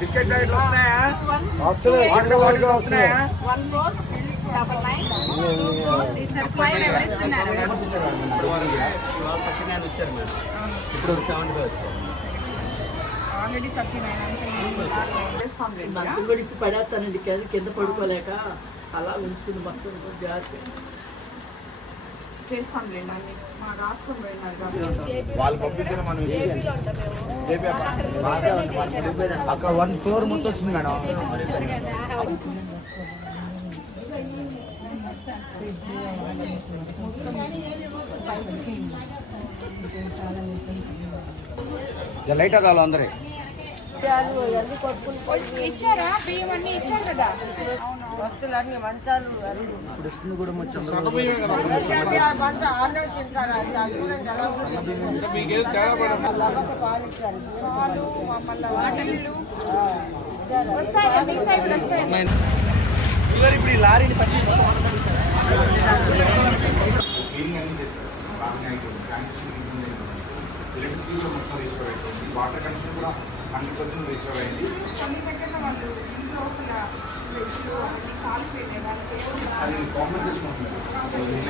Biscuit ప్యాకెట్లు వస్తున్నాయా వస్తున్నాయి వస్తున్నాయా ఇప్పుడు seventy five already thirty nine మంచం కూడా ఇప్పుడు పడేస్తానండి. కింద కింద పడుకోలేక అలా ఉంచుకుంది మొత్తం. జాగ్రత్త. చేస్తాంలేండి అన్ని మా రాసుకొని పోయినారు వాళ్ళు మనం అక్కడ వన్ ఫ్లోర్ మొత్తం వచ్చింది మేడం. లైట్ కావాలి అందరి ఇచ్చారా? బియ్యం అన్ని ఇచ్చారు కదా? వస్తువులన్నీ మంచాలు ఇప్పుడు ఇస్తుంది కూడా మా చంద్రబాబు పాలు మళ్ళీ వాటర్లు వస్తాయి మిగతా ఇప్పుడు వస్తాయి ఇప్పుడు ఈ లారీని పట్టి అన్ని వాటర్ కనెక్షన్ కూడా హండ్రెడ్ పర్సెంట్ రిస్టోర్ అయింది. అది కాంపెన్సేషన్ ఉంటుంది